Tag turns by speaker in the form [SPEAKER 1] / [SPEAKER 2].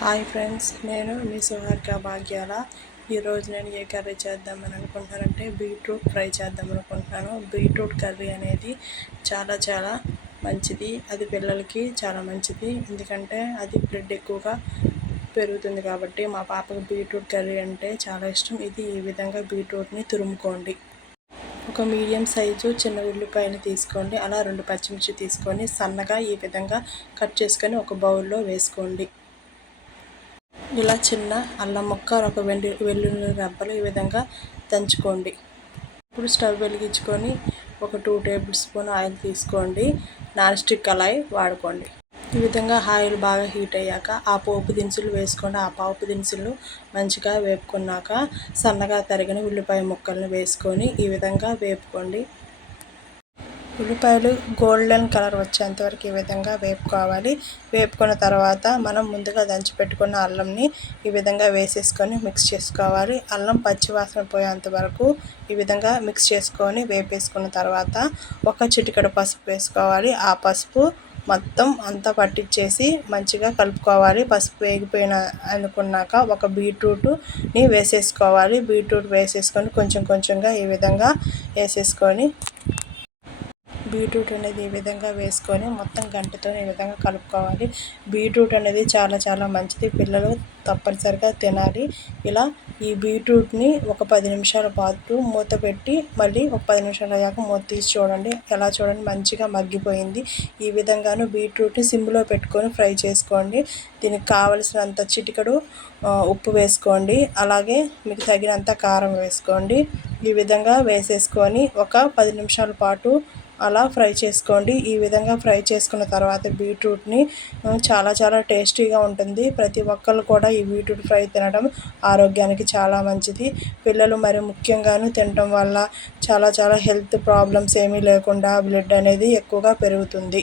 [SPEAKER 1] Hi friends నేను మీ సుహార్క భాగ్యాల. ఈరోజు నేను ఏ కర్రీ చేద్దామని అనుకుంటున్నానంటే బీట్రూట్ ఫ్రై చేద్దాం అనుకుంటున్నాను. బీట్రూట్ కర్రీ అనేది చాలా చాలా మంచిది అది పిల్లలకి చాలా మంచిది. ఎందుకంటే అది బ్లడ్ ఎక్కువగా పెరుగుతుంది కాబట్టి మా పాపకు బీట్రూట్ కర్రీ అంటే చాలా ఇష్టం. ఇది ఈ విధంగా బీట్రూట్ని తురుముకోండి. ఒక మీడియం సైజు చిన్న ఉల్లిపాయని తీసుకోండి. అలా రెండు పచ్చిమిర్చి తీసుకొని సన్నగా ఈ విధంగా కట్ చేసుకొని ఒక బౌల్లో వేసుకోండి. ఇలా చిన్న అల్లం ముక్క ఒక వెండి వెల్లుల్లి రెబ్బలు ఈ విధంగా దంచుకోండి. ఇప్పుడు స్టవ్ వెలిగించుకొని ఒక టూ టేబుల్ స్పూన్ ఆయిల్ తీసుకోండి. నాన్ స్టిక్ కళాయి వాడుకోండి. ఈ విధంగా ఆయిల్ బాగా హీట్ అయ్యాక ఆ పోపు దినుసులు వేసుకోండి ఆ పోపు దినుసులు మంచిగా వేపుకున్నాక సన్నగా తరిగిన ఉల్లిపాయ ముక్కలను వేసుకొని ఈ విధంగా వేపుకోండి. ఉల్లిపాయలు గోల్డెన్ కలర్ వచ్చేంత వరకు ఈ విధంగా వేపుకోవాలి. వేపుకున్న తర్వాత మనం ముందుగా దంచి పెట్టుకున్న అల్లంని ఈ విధంగా వేసేసుకొని మిక్స్ చేసుకోవాలి. అల్లం పచ్చివాసన పోయేంత వరకు ఈ విధంగా మిక్స్ చేసుకొని వేపేసుకున్న తర్వాత ఒక చిటికెడు పసుపు వేసుకోవాలి. ఆ పసుపు మొత్తం అంతా పట్టించేసి మంచిగా కలుపుకోవాలి. పసుపు వేగిపోయిన అనుకున్నాక ఒక బీట్రూట్ని వేసేసుకోవాలి. బీట్రూట్ వేసేసుకొని కొంచెం కొంచెంగా ఈ విధంగా వేసేసుకొని బీట్రూట్ అనేది ఈ విధంగా వేసుకొని మొత్తం గంటతో ఈ విధంగా కలుపుకోవాలి. బీట్రూట్ అనేది చాలా చాలా మంచిది. పిల్లలు తప్పనిసరిగా తినాలి. ఇలా ఈ బీట్రూట్ని ఒక పది నిమిషాల పాటు మూత పెట్టి మళ్ళీ ఒక పది నిమిషాల దాకా మూత తీసి చూడండి. ఎలా చూడండి? మంచిగా మగ్గిపోయింది. ఈ విధంగాను బీట్రూట్ని సిమ్లో పెట్టుకొని ఫ్రై చేసుకోండి. దీనికి కావలసినంత చిటికడు ఉప్పు వేసుకోండి. అలాగే మీకు తగినంత కారం వేసుకోండి. ఈ విధంగా వేసేసుకొని ఒక పది నిమిషాల పాటు అలా ఫ్రై చేసుకోండి. ఈ విధంగా ఫ్రై చేసుకున్న తర్వాత బీట్రూట్ని చాలా చాలా టేస్టీగా ఉంటుంది. ప్రతి ఒక్కరు కూడా ఈ బీట్రూట్ ఫ్రై తినడం ఆరోగ్యానికి చాలా మంచిది. పిల్లలు మరి ముఖ్యంగాను తినడం వల్ల చాలా చాలా హెల్త్ ప్రాబ్లమ్స్ ఏమీ లేకుండా బ్లడ్ అనేది ఎక్కువగా పెరుగుతుంది.